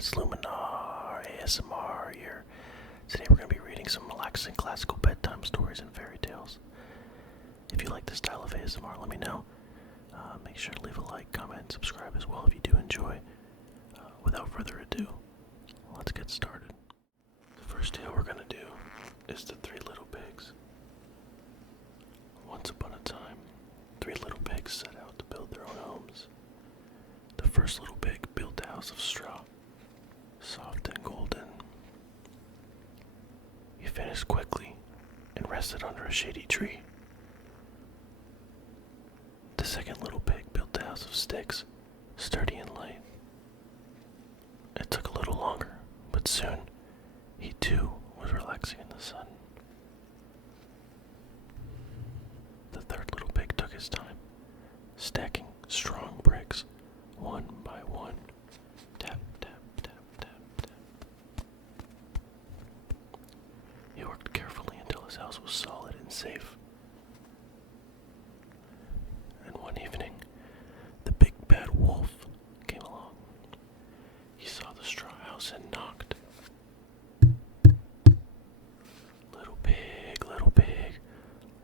it's Luminar ASMR here. Today we're going to be reading some relaxing classical bedtime stories and fairy tales. If you like this style of ASMR, let me know. Make sure to leave a like, comment, and subscribe as well if you do enjoy. Without further ado, let's get started. The first tale we're going to do is The Three Little Pigs. Once upon a time, three little pigs set out to build their own homes. The first little pig built a house of straw, soft and golden. He finished quickly and rested under a shady tree. The second little pig built a house of sticks, sturdy and light. It took a little longer, but soon he too was relaxing in the sun. The third little pig took his time, stacking strong bricks one by one. Tap, tap, tap, tap, tap. He worked carefully until his house was solid and safe. And one evening, the big bad wolf came along. He saw the straw house and knocked. Little pig,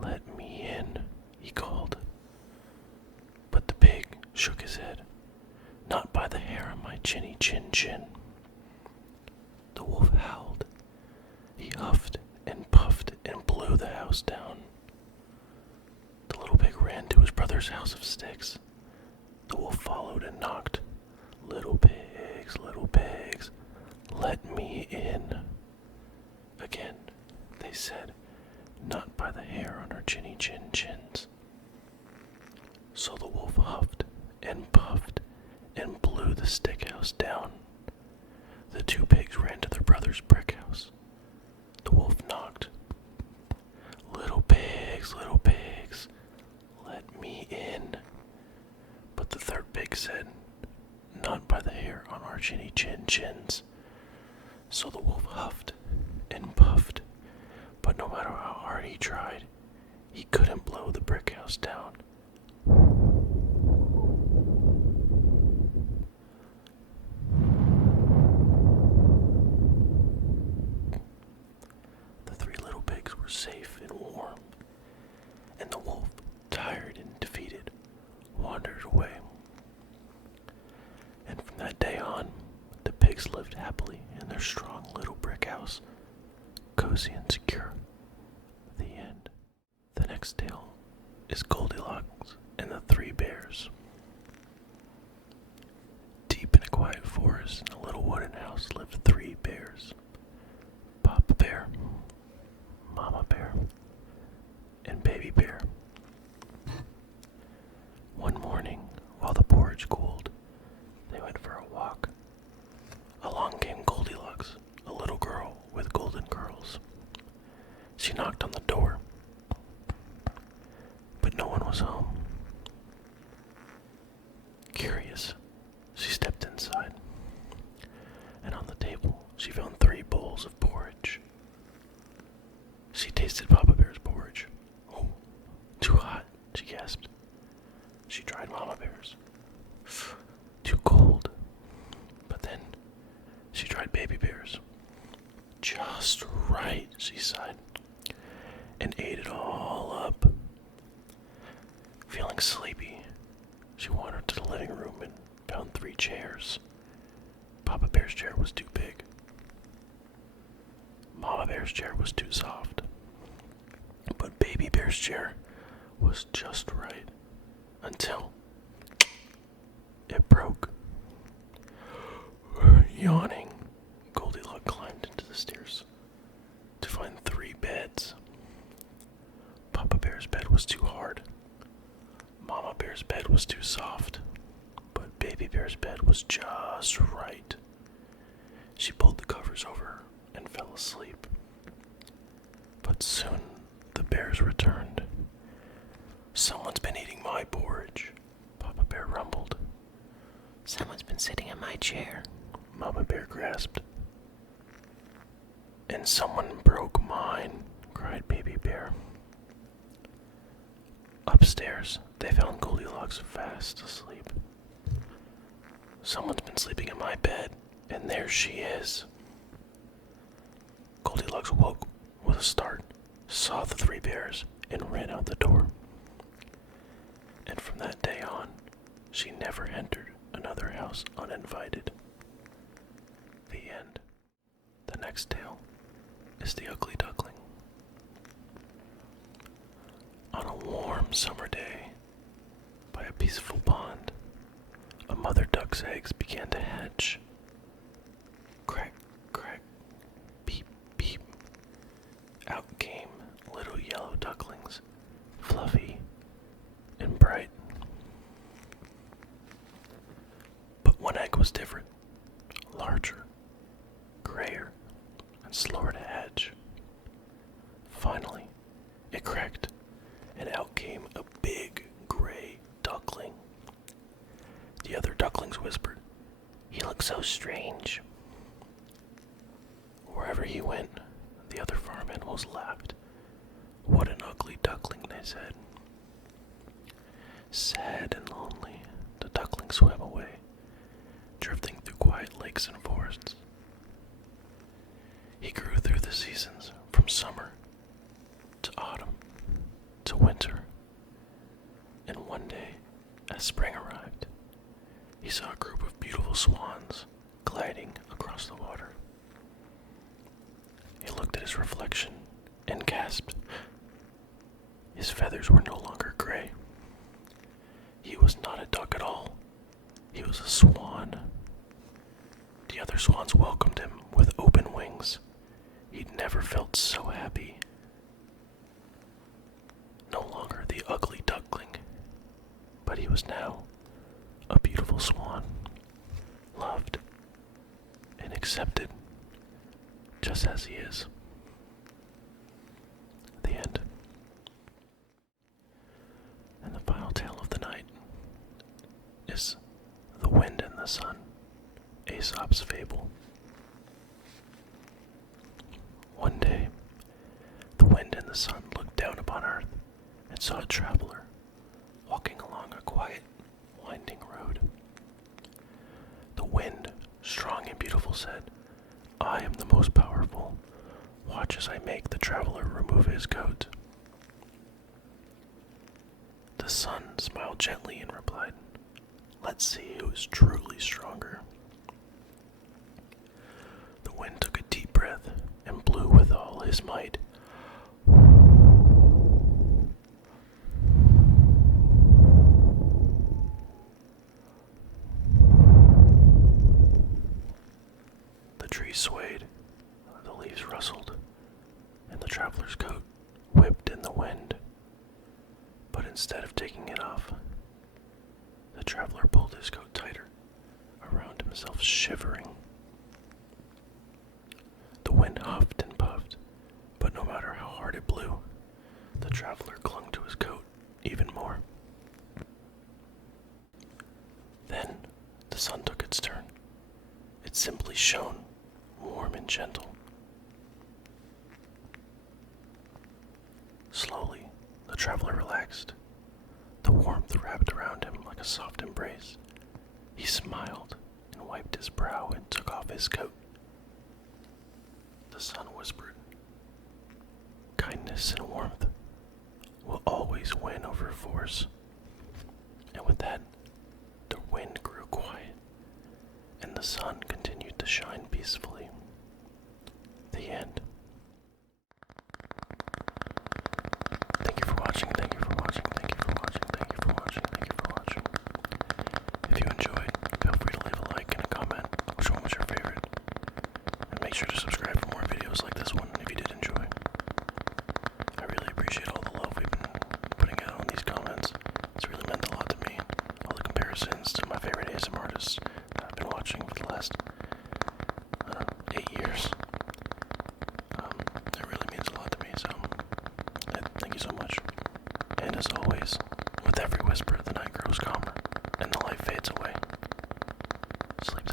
let me in, he called. But the pig shook his head. Not by the hair on my chinny chin chin. The wolf howled. He huffed and puffed and blew the house down. The little pig ran to his brother's house of sticks. The wolf followed and knocked. Little pigs, let me in. Again, they said, not by the hair on our chinny chin chins. So the wolf huffed and puffed and blew the stick house down. The two pigs ran to their brother's brick house. The wolf knocked. Little pigs, let me in. But the third pig said, not by the hair on our chinny chin chins. So the wolf huffed and puffed, but no matter how hard he tried, he couldn't blow the brick house down. The three little pigs were safe and warm, and the wolf, tired and defeated, wandered away. And from that day on, the pigs lived happily in their strong little brick house, cozy and secure. The end. The next tale is Goldilocks and the Three Bears. Deep in a quiet forest in a little wooden house lived three bears. Papa Bear, Mama Bear, and Baby Bear. One morning, while the porridge cooled, they went for a walk. Along came Goldilocks, a little girl with golden curls. She knocked on the door, but no one was home. Curious, she stepped inside, and on the table she found 3 bowls of porridge. She tasted Papa Bear's porridge. Oh, too hot, she gasped. She tried Mama Bear's. Too cold. But then she tried Baby Bear's. Just right, she sighed, and ate it all up. Feeling sleepy, she wandered to the living room and found 3 chairs. Papa Bear's chair was too big. Mama Bear's chair was too soft. But Baby Bear's chair was just right, until it broke. Yawning, Goldilocks climbed into the stairs to find 3 beds. Papa Bear's bed was too hard. Mama Bear's bed was too soft. But Baby Bear's bed was just right. She pulled the covers over her and fell asleep. But soon the bears returned. Someone's been eating my porridge, Papa Bear rumbled. Someone's been sitting in my chair, Mama Bear grasped. And someone broke mine, cried Baby Bear. Upstairs, they found Goldilocks fast asleep. Someone's been sleeping in my bed, And there she is. Goldilocks woke with a start, saw the three bears, and ran out the door. And from that day on, she never entered another house uninvited. The end. The next tale is the Ugly Duckling. On a warm summer day, by a peaceful pond, a mother duck's eggs began to hatch. Crack, crack, beep, beep. Out came little yellow ducklings, fluffy and bright. But one egg was different, larger, grayer, and slower to hatch. Finally, it cracked, and out came a big gray duckling. The other ducklings whispered, "He looks so strange." Wherever he went, the other farm animals laughed. "What an ugly duckling," they said. Sad and lonely, the duckling swam away, drifting through quiet lakes and forests. He grew through the seasons, from summer to autumn to winter. And one day, as spring arrived, he saw a group of beautiful swans gliding across the water. He looked at his reflection and gasped. His feathers were no longer gray. He was not a duck at all. He was a swan. The other swans welcomed him with open wings. He'd never felt so happy. No longer the ugly duckling, but he was now a beautiful swan, loved and accepted just as he is. The end. And the final tale of the night is The Wind and the Sun, Aesop's Fable. One day, the wind and the sun looked down upon earth and saw a traveler walking along a quiet, winding road. The wind, strong and beautiful, said, "I am the most powerful. Watch as I make the traveler remove his coat." The sun smiled gently and replied, "Let's see who is truly stronger." The wind took a deep breath and blew with all his might. The trees swayed, the leaves rustled, and the traveler's coat whipped in the wind. But instead of taking it off, the traveler pulled his coat tighter around himself, shivering. The wind huffed and puffed, but no matter how hard it blew, the traveler clung to his coat even more. Then the sun took its turn. It simply shone, warm and gentle. Slowly, the traveler relaxed. The warmth wrapped around him like a soft embrace. He smiled and wiped his brow and took off his coat. The sun whispered, "Kindness and warmth will always win over force." And with that, the wind grew quiet, and the sun continued to shine peacefully. The end. Thank you for watching, thank you for watching, thank you for watching, thank you for watching, thank you for watching. If you enjoyed, feel free to leave a like and a comment. Which one was your favorite? And make sure to subscribe for more videos like this one if you did enjoy. I really appreciate all the love we've been putting out on these comments. It's really meant a lot to me. All the comparisons to my favorite ASMR artists that I've been watching for the last, 8 years. It really means a lot to me, so thank you so much. And as always, with every whisper, the night grows calmer and the light fades away. Sleep